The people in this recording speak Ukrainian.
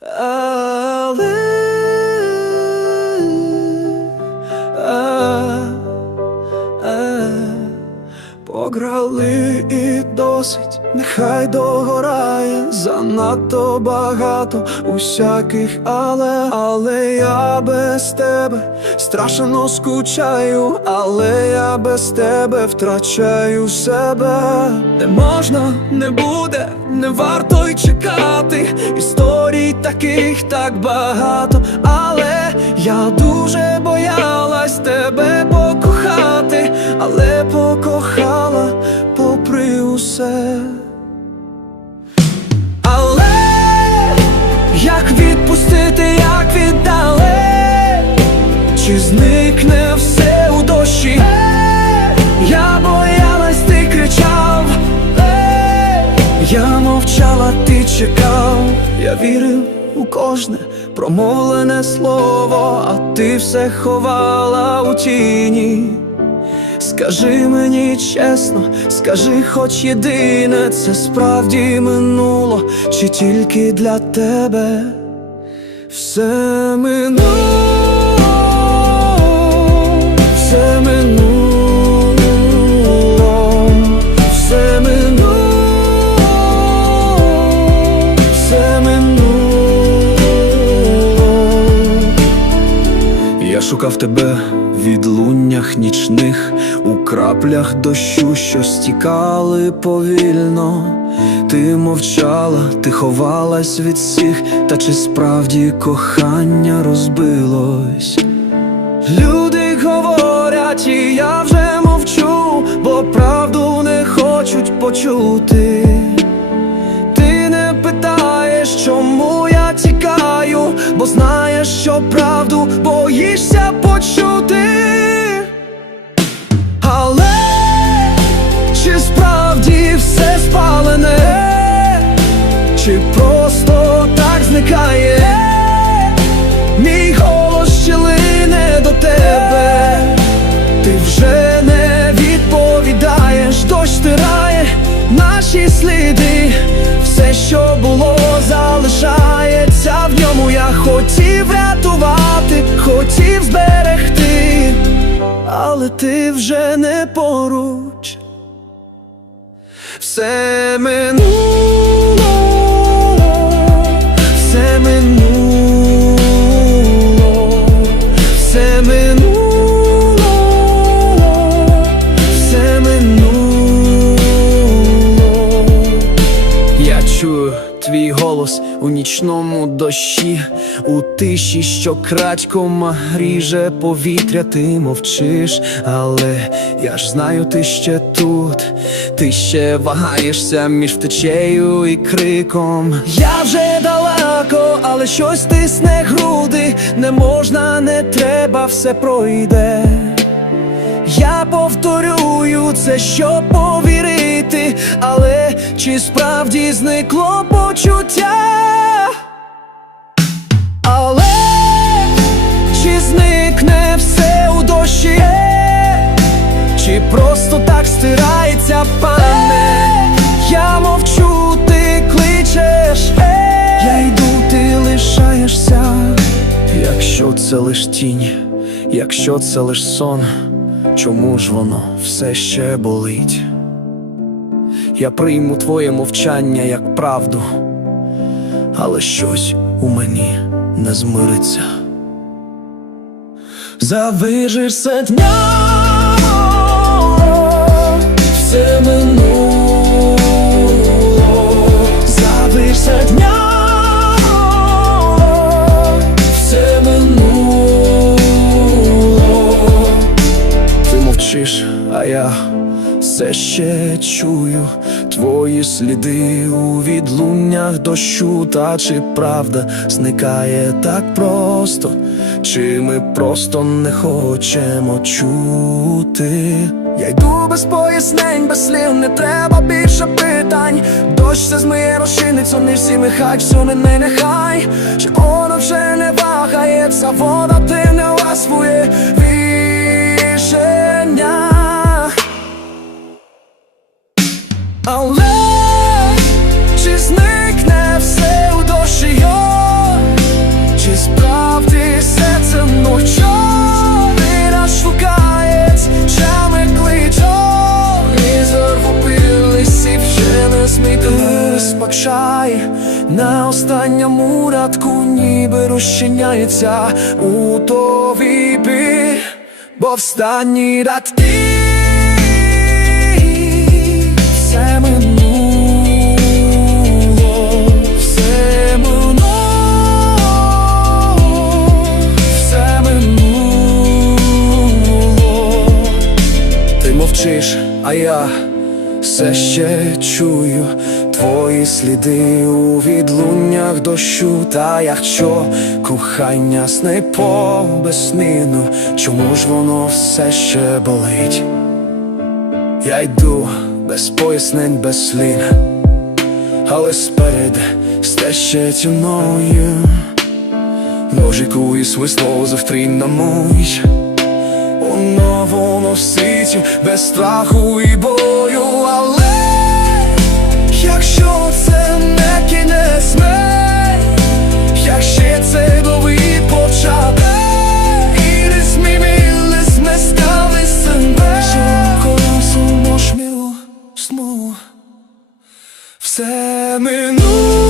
але і досить, нехай догорає занадто багато усяких, але, але я без тебе страшно скучаю, але я без тебе втрачаю себе. Не можна, не буде, не варто й чекати. Історій таких так багато, але я дуже боялась тебе покохати, але покохала усе. Але як відпустити, як віддали, чи зникне все у дощі? Я боялась, ти кричав, «Е!» я мовчала, ти чекав, я вірив у кожне промовлене слово, а ти все ховала у тіні. Скажи мені чесно, скажи хоч єдине, це справді минуло, чи тільки для тебе все минуло, все минуло, все минуло, все минуло. Я шукав тебе відлуннях нічних, у краплях дощу, що стікали повільно. Ти мовчала, ти ховалась від всіх, та чи справді кохання розбилось? Люди говорять, і я вже мовчу, бо правду не хочуть почути. Бо знаєш, що правду боїшся почути. Але чи справді все спалене, чи просто так зникає? Але ти вже не поруч. Все минуло, нічному дощі, у тиші, що крадьком ріже повітря, ти мовчиш, але я ж знаю, ти ще тут, ти ще вагаєшся між втечею і криком. Я вже далеко, але щось тисне груди, не можна, не треба, все пройде. Я повторюю це, щоб повірити, але чи справді зникло почуття? Але чи зникне все у дощі? Чи просто так стирається пам'ять? Я мовчу, ти кличеш, я йду, ти лишаєшся. Якщо це лиш тінь, якщо це лиш сон, чому ж воно все ще болить? Я прийму твоє мовчання як правду, але щось у мені не змириться. Завижишся дня, все минуло, ще чую твої сліди у відлуннях дощу, та чи правда зникає так просто, чи ми просто не хочемо чути. Я йду без пояснень, без слів, не треба більше питань. Дощ це змиє розчиниться, не всі хай все мене нехай, чи воно вже не вагається, вода ти не своє рішення. Але чи зникне все у дощі його? Чи справді все це ночо? Ти чами кличо Візор в опіллісі вже не смітили спакшай На останньому радку ніби розчиняється у тові бо в стані мовчиш, а я все ще чую твої сліди у відлуннях дощу, та якщо кохання сни по безснину, чому ж воно все ще болить? Я йду без пояснень, без слів, але спереду стеще ціною. Ножику і свисло завтрінна мить у новому світі без страху і бою, але якщо це не кінець мей, якщо це новий початок, і не змінили не стали себе, що сну, все минуло.